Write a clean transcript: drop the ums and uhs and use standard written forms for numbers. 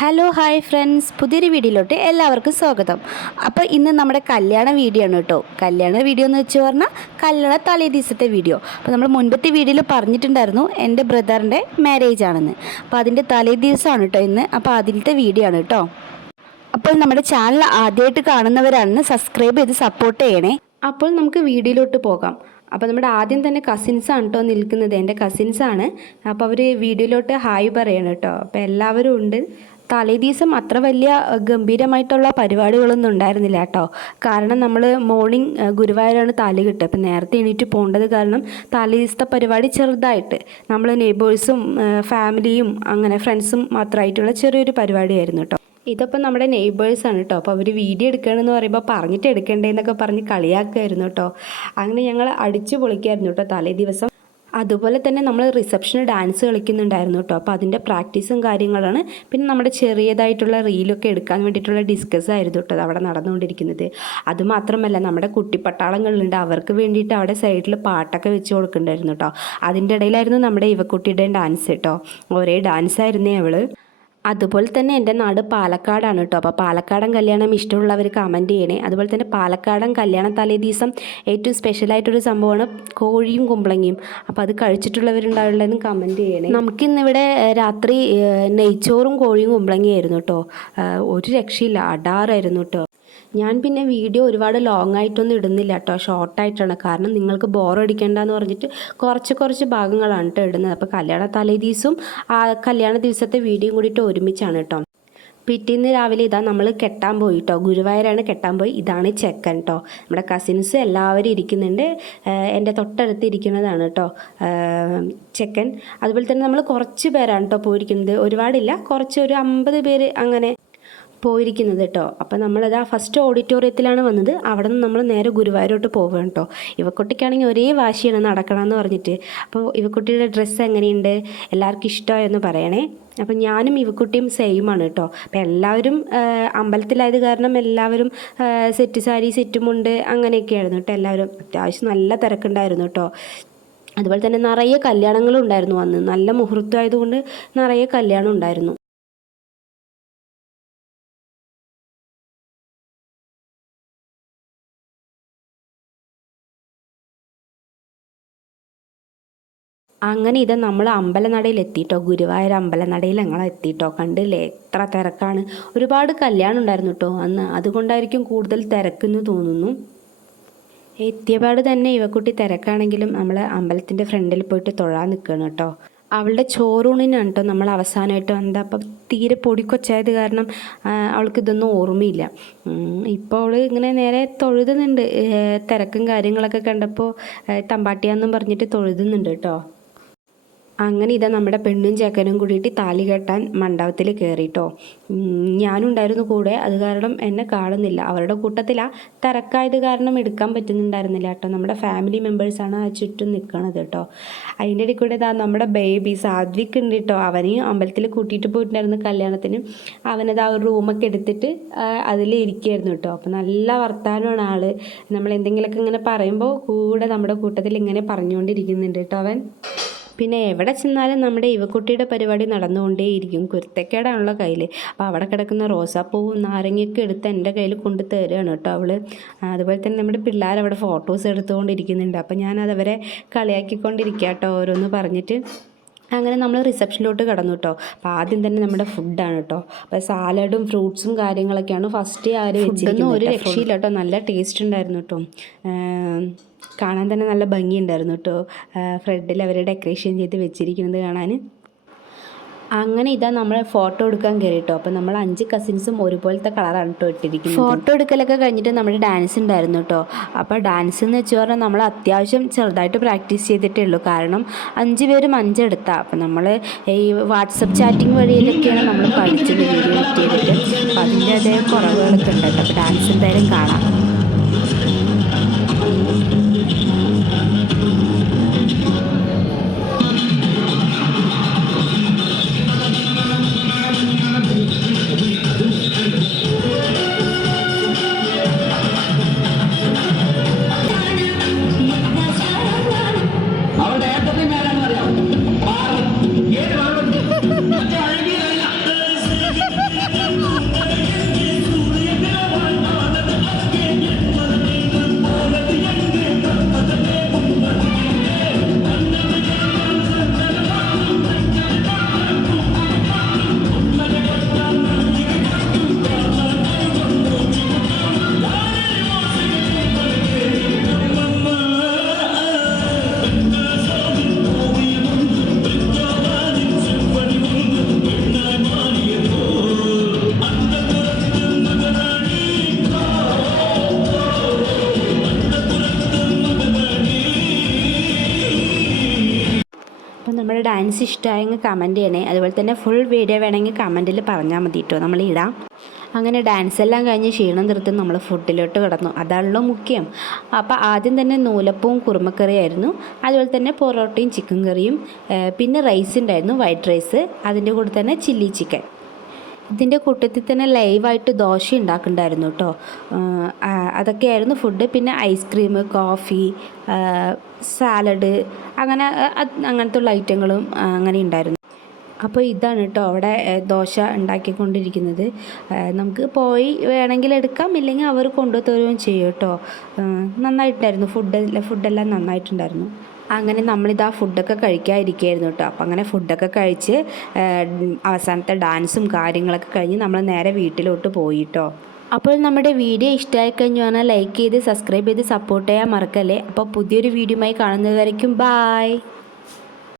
Hello hi friends, പുതിയൊരു വീഡിയോയിലോട്ട് എല്ലാവർക്കും സ്വാഗതം. അപ്പോൾ ഇന്ന് നമ്മുടെ കല്യാണ വീഡിയോ ആണ് കേട്ടോ. കല്യാണ വീഡിയോ എന്ന് വെച്ച് പറഞ്ഞാൽ കല്യാണ തലേ ദിവസത്തെ വീഡിയോ. അപ്പോൾ നമ്മൾ മുൻപത്തെ വീഡിയോയിൽ പറഞ്ഞിട്ടുണ്ടായിരുന്നു എൻ്റെ ബ്രദറിൻ്റെ മാരേജ് ആണെന്ന്. അപ്പോൾ അതിൻ്റെ തലേ ദിവസമാണ് കേട്ടോ ഇന്ന്. അപ്പോൾ അതിലത്തെ വീഡിയോ ആണ് കേട്ടോ. അപ്പോൾ നമ്മുടെ ചാനൽ ആദ്യമായിട്ട് കാണുന്നവരാണെന്ന് സബ്സ്ക്രൈബ് ചെയ്ത് സപ്പോർട്ട് ചെയ്യണേ. അപ്പോൾ നമുക്ക് വീഡിയോയിലോട്ട് പോകാം. അപ്പോൾ നമ്മുടെ ആദ്യം തന്നെ കസിൻസാണ് കേട്ടോ നിൽക്കുന്നത്, എൻ്റെ കസിൻസാണ്. അപ്പോൾ അവർ വീഡിയോയിലോട്ട് ഹായ് പറയണം കേട്ടോ. അപ്പോൾ എല്ലാവരും ഉണ്ട്. തലേ ദിവസം അത്ര വലിയ ഗംഭീരമായിട്ടുള്ള പരിപാടികളൊന്നും ഉണ്ടായിരുന്നില്ല കേട്ടോ. കാരണം നമ്മൾ മോർണിംഗ് ഗുരുവായൂരാണ് താലി കിട്ടുക. അപ്പം നേരത്തെ എണീറ്റ് പോകേണ്ടത് കാരണം തലേ ദിവസത്തെ പരിപാടി ചെറുതായിട്ട് നമ്മൾ നെയ്ബേഴ്സും ഫാമിലിയും അങ്ങനെ ഫ്രണ്ട്സും മാത്രമായിട്ടുള്ള ചെറിയൊരു പരിപാടിയായിരുന്നു കേട്ടോ. ഇതിപ്പോൾ നമ്മുടെ നെയ്ബേഴ്സാണ് കേട്ടോ. അപ്പോൾ അവർ വീഡിയോ എടുക്കണമെന്ന് പറയുമ്പോൾ പറഞ്ഞിട്ട് എടുക്കണ്ടേന്നൊക്കെ പറഞ്ഞ് കളിയാക്കുമായിരുന്നു കേട്ടോ. അങ്ങനെ ഞങ്ങൾ അടിച്ചു പൊളിക്കായിരുന്നു കേട്ടോ തലേ ദിവസം. അതുപോലെ തന്നെ നമ്മൾ റിസപ്ഷന് ഡാൻസ് കളിക്കുന്നുണ്ടായിരുന്നു കേട്ടോ. അപ്പോൾ അതിൻ്റെ പ്രാക്ടീസും കാര്യങ്ങളാണ്. പിന്നെ നമ്മുടെ ചെറിയതായിട്ടുള്ള റീലൊക്കെ എടുക്കാൻ വേണ്ടിയിട്ടുള്ള ഡിസ്കസ് ആയിരുന്നു കേട്ടോ അവിടെ നടന്നുകൊണ്ടിരിക്കുന്നത്. അതുമാത്രമല്ല നമ്മുടെ കുട്ടിപ്പട്ടാളങ്ങളുണ്ട്, അവർക്ക് വേണ്ടിയിട്ട് അവിടെ സൈഡിൽ പാട്ടൊക്കെ വെച്ച് കൊടുക്കുന്നുണ്ടായിരുന്നു കേട്ടോ. അതിൻ്റെ ഇടയിലായിരുന്നു നമ്മുടെ ഇവക്കുട്ടിയുടെയും ഡാൻസ് കേട്ടോ. ഒരേ ഡാൻസായിരുന്നേ അവള്. അതുപോലെ തന്നെ എൻ്റെ നാട് പാലക്കാടാണ് കേട്ടോ. അപ്പോൾ പാലക്കാടൻ കല്യാണം ഇഷ്ടമുള്ളവർ കമൻറ്റ് ചെയ്യണേ. അതുപോലെ തന്നെ പാലക്കാടൻ കല്യാണ തലേ ദിവസം ഏറ്റവും സ്പെഷ്യലായിട്ടൊരു സംഭവമാണ് കോഴിയും കുമ്പളങ്ങയും. അപ്പോൾ അത് കഴിച്ചിട്ടുള്ളവരുണ്ടാവുള്ളതെന്ന് കമൻറ്റ് ചെയ്യണേ. നമുക്കിന്നിവിടെ രാത്രി നെയ്ച്ചോറും കോഴിയും കുമ്പളങ്ങയായിരുന്നു കേട്ടോ. ഒരു രക്ഷയില്ല, അടാറായിരുന്നു കേട്ടോ. ഞാൻ പിന്നെ വീഡിയോ ഒരുപാട് ലോങ് ആയിട്ടൊന്നും ഇടുന്നില്ല കേട്ടോ, ഷോർട്ടായിട്ടാണ്. കാരണം നിങ്ങൾക്ക് ബോറടിക്കേണ്ടെന്ന് പറഞ്ഞിട്ട് കുറച്ച് ഭാഗങ്ങളാണ് കേട്ടോ ഇടുന്നത്. അപ്പോൾ കല്യാണ തലേ ദിവസവും ആ കല്യാണ ദിവസത്തെ വീഡിയോയും കൂടിയിട്ട് ഒരുമിച്ചാണ് കേട്ടോ. പിറ്റേന്ന് രാവിലെ ഇതാ നമ്മൾ കെട്ടാൻ പോയി കേട്ടോ. ഗുരുവായൂരാണ് കെട്ടാൻ പോയി. ഇതാണ് ചെക്കൻ കേട്ടോ. നമ്മുടെ കസിൻസ് എല്ലാവരും ഇരിക്കുന്നുണ്ട്. എൻ്റെ തൊട്ടടുത്ത് ഇരിക്കുന്നതാണ് കേട്ടോ ചെക്കൻ. അതുപോലെ തന്നെ നമ്മൾ കുറച്ച് പേരാണ് കേട്ടോ പോയിരിക്കുന്നത്, ഒരുപാടില്ല, ഒരു 50 പേര് അങ്ങനെ പോയിരിക്കുന്നത് കേട്ടോ. അപ്പോൾ നമ്മളത് ഫസ്റ്റ് ഓഡിറ്റോറിയത്തിലാണ് വന്നത്. അവിടെ നിന്ന് നമ്മൾ നേരെ ഗുരുവായൂരോട്ട് പോവുകയാണ് കേട്ടോ. ഇവക്കുട്ടിക്കാണെങ്കിൽ ഒരേ വാശിയാണ് നടക്കണമെന്ന് പറഞ്ഞിട്ട്. അപ്പോൾ ഇവക്കുട്ടിയുടെ ഡ്രസ്സ് എങ്ങനെയുണ്ട്, എല്ലാവർക്കും ഇഷ്ടമായെന്ന് പറയണേ. അപ്പം ഞാനും ഇവക്കുട്ടിയും സെയിമാണ് കേട്ടോ. അപ്പോൾ എല്ലാവരും അമ്പലത്തിലായത് കാരണം എല്ലാവരും സെറ്റ് സാരി, സെറ്റ് മുണ്ട് അങ്ങനെയൊക്കെയായിരുന്നു കേട്ടോ. എല്ലാവരും അത്യാവശ്യം നല്ല തിരക്കുണ്ടായിരുന്നു കേട്ടോ. അതുപോലെ തന്നെ നിറയെ കല്യാണങ്ങളും ഉണ്ടായിരുന്നു അന്ന്. നല്ല മുഹൂർത്തമായതുകൊണ്ട് നിറയെ കല്യാണം ഉണ്ടായിരുന്നു. അങ്ങനെ ഇത് നമ്മൾ അമ്പലനടയിൽ എത്തിയിട്ടോ. ഗുരുവായൂർ അമ്പലനടയിൽ ഞങ്ങൾ എത്തിയിട്ടോ. കണ്ടില്ലേ എത്ര തിരക്കാണ്. ഒരുപാട് കല്യാണം ഉണ്ടായിരുന്നു കേട്ടോ അന്ന്. അതുകൊണ്ടായിരിക്കും കൂടുതൽ തിരക്കെന്ന് തോന്നുന്നു. എത്തിയപാട് തന്നെ ഇവക്കുട്ടി തിരക്കാണെങ്കിലും നമ്മൾ അമ്പലത്തിൻ്റെ ഫ്രണ്ടിൽ പോയിട്ട് തൊഴാൻ നിൽക്കണം കേട്ടോ. അവളുടെ ചോറൂണിനാണ് കേട്ടോ നമ്മൾ അവസാനമായിട്ട് എന്താ അപ്പം തീരെ പൊടിക്കൊച്ചായത് കാരണം അവൾക്ക് ഇതൊന്നും ഓർമ്മയില്ല. ഇപ്പോൾ അവൾ ഇങ്ങനെ നേരെ തൊഴുതുന്നുണ്ട്. തിരക്കും കാര്യങ്ങളൊക്കെ കണ്ടപ്പോൾ തമ്പാട്ടിയാന്നും പറഞ്ഞിട്ട് തൊഴുതുന്നുണ്ട് കേട്ടോ. അങ്ങനെ ഇതാ നമ്മുടെ പെണ്ണും ചെക്കനും കൂടിയിട്ട് താലി കെട്ടാൻ മണ്ഡപത്തിൽ കയറിയിട്ടോ. ഞാനും ഉണ്ടായിരുന്നു കൂടെ. അത് കാരണം എന്നെ കാണുന്നില്ല. അവരുടെ കൂട്ടത്തിലാണ്, തിരക്കായത് കാരണം എടുക്കാൻ പറ്റുന്നുണ്ടായിരുന്നില്ല കേട്ടോ. നമ്മുടെ ഫാമിലി മെമ്പേഴ്സാണ് ആ ചുറ്റും നിൽക്കണത് കേട്ടോ. അതിൻ്റെ ഇടയിൽ കൂടെ ഇതാ നമ്മുടെ ബേബി സാദ്വിക് ഉണ്ട് കേട്ടോ. അവനെയും അമ്പലത്തിൽ കൂട്ടിയിട്ട് പോയിട്ടുണ്ടായിരുന്നു കല്യാണത്തിന്. അവനത് ആ ഒരു റൂമൊക്കെ എടുത്തിട്ട് അതിൽ ഇരിക്കുകയായിരുന്നു കേട്ടോ. അപ്പോൾ നല്ല വർത്താനമാണ് ആൾ. നമ്മൾ എന്തെങ്കിലുമൊക്കെ ഇങ്ങനെ പറയുമ്പോൾ കൂടെ നമ്മുടെ കൂട്ടത്തിൽ ഇങ്ങനെ പറഞ്ഞുകൊണ്ടിരിക്കുന്നുണ്ട് കേട്ടോ അവൻ. പിന്നെ എവിടെ ചെന്നാലും നമ്മുടെ ഇവക്കുട്ടിയുടെ പരിപാടി നടന്നുകൊണ്ടേയിരിക്കും. കുരുത്തക്കേടാണല്ലോ കയ്യിൽ. അപ്പോൾ അവിടെ കിടക്കുന്ന റോസാപ്പൂവും നാരങ്ങയൊക്കെ എടുത്ത് എൻ്റെ കയ്യിൽ കൊണ്ട് തരികയാണ് കേട്ടോ അവൾ. അതുപോലെ തന്നെ നമ്മുടെ പിള്ളേർ അവിടെ ഫോട്ടോസ് എടുത്തുകൊണ്ടിരിക്കുന്നുണ്ട്. അപ്പോൾ ഞാനത് അവരെ കളിയാക്കിക്കൊണ്ടിരിക്കുക കേട്ടോ, ഓരോന്ന് പറഞ്ഞിട്ട്. അങ്ങനെ നമ്മൾ റിസപ്ഷനിലോട്ട് കടന്നു കേട്ടോ. അപ്പോൾ ആദ്യം തന്നെ നമ്മുടെ ഫുഡാണ് കേട്ടോ. അപ്പോൾ സാലഡും ഫ്രൂട്ട്സും കാര്യങ്ങളൊക്കെയാണ് ഫസ്റ്റ് വെച്ചിരിക്കുന്നത്. ഒരു രക്ഷയില്ല കേട്ടോ, നല്ല ടേസ്റ്റ് ഉണ്ടായിരുന്നു കേട്ടോ. കാണാൻ തന്നെ നല്ല ഭംഗിയുണ്ടായിരുന്നു കേട്ടോ. ഫ്രണ്ടിൽ അവർ ഡെക്കറേഷൻ ചെയ്ത് വെച്ചിരിക്കുന്നത് കാണാൻ. അങ്ങനെ ഇതാ നമ്മൾ ഫോട്ടോ എടുക്കാൻ കയറി കേട്ടോ. അപ്പോൾ നമ്മൾ 5 കസിൻസും ഒരുപോലത്തെ കളറാണ് കേട്ടോ ഇട്ടിരിക്കുന്നത്. ഫോട്ടോ എടുക്കലൊക്കെ കഴിഞ്ഞിട്ട് നമ്മുടെ ഡാൻസ് ഉണ്ടായിരുന്നു കേട്ടോ. അപ്പോൾ ഡാൻസ് എന്ന് വെച്ച് പറഞ്ഞാൽ നമ്മൾ അത്യാവശ്യം ചെറുതായിട്ട് പ്രാക്ടീസ് ചെയ്തിട്ടേ ഉള്ളൂ. കാരണം 5 പേരും 5 എടുത്താൽ. അപ്പോൾ നമ്മൾ ഈ വാട്സപ്പ് ചാറ്റിംഗ് വഴിയിലൊക്കെയാണ് നമ്മൾ പഠിച്ചത് വീഡിയോ എഡിറ്റ് ചെയ്തിട്ട്. അപ്പോൾ അതിൻ്റെ അതേ കുറവുകളൊക്കെ ഉണ്ട് കേട്ടോ. അപ്പോൾ ഡാൻസ് എന്തായാലും കാണാം. ഡാൻസ് ഇഷ്ടമായെങ്കിൽ കമൻറ്റ് ചെയ്യണേ. അതുപോലെ തന്നെ ഫുൾ വീഡിയോ വേണമെങ്കിൽ കമൻറ്റിൽ പറഞ്ഞാൽ മതി കേട്ടോ, നമ്മൾ ഇടാം. അങ്ങനെ ഡാൻസ് എല്ലാം കഴിഞ്ഞ് ക്ഷീണം തീർത്ത് നമ്മൾ ഫുഡിലോട്ട് കിടന്നു. അതാണല്ലോ മുഖ്യം. അപ്പോൾ ആദ്യം തന്നെ നൂലപ്പവും കുറുമക്കറിയായിരുന്നു. അതുപോലെ തന്നെ പൊറോട്ടയും ചിക്കൻ കറിയും, പിന്നെ റൈസ് ഉണ്ടായിരുന്നു, വൈറ്റ് റൈസ്. അതിൻ്റെ കൂടെ തന്നെ ചില്ലി ചിക്കൻ. ഇതിൻ്റെ കൂട്ടത്തിൽ തന്നെ ലൈവായിട്ട് ദോശ ഉണ്ടാക്കുന്നുണ്ടായിരുന്നു കേട്ടോ. അതൊക്കെയായിരുന്നു ഫുഡ്. പിന്നെ ഐസ്ക്രീം, കോഫി, സാലഡ്, അങ്ങനത്തെ ഉള്ള ഐറ്റങ്ങളും അങ്ങനെ ഉണ്ടായിരുന്നു. അപ്പോൾ ഇതാണ് കേട്ടോ അവിടെ ദോശ ഉണ്ടാക്കിക്കൊണ്ടിരിക്കുന്നത്. നമുക്ക് പോയി വേണമെങ്കിൽ എടുക്കാം, ഇല്ലെങ്കിൽ അവർ കൊണ്ടുതരുകയും ചെയ്യും കേട്ടോ. നന്നായിട്ടുണ്ടായിരുന്നു ഫുഡെല്ലാം നന്നായിട്ടുണ്ടായിരുന്നു. അങ്ങനെ നമ്മളിതാ ഫുഡൊക്കെ കഴിക്കാതിരിക്കുകയായിരുന്നു കേട്ടോ. അപ്പോൾ അങ്ങനെ ഫുഡൊക്കെ കഴിച്ച് അവസാനത്തെ ഡാൻസും കാര്യങ്ങളൊക്കെ കഴിഞ്ഞ് നമ്മൾ നേരെ വീട്ടിലോട്ട് പോയി കേട്ടോ. അപ്പോൾ നമ്മുടെ വീഡിയോ ഇഷ്ടമായി കഴിഞ്ഞു പറഞ്ഞാൽ ലൈക്ക് ചെയ്ത് സബ്സ്ക്രൈബ് ചെയ്ത് സപ്പോർട്ട് ചെയ്യാൻ മറക്കല്ലേ. അപ്പോൾ പുതിയൊരു വീഡിയോയുമായി കാണുന്നത് വരയ്ക്കും ബായ്.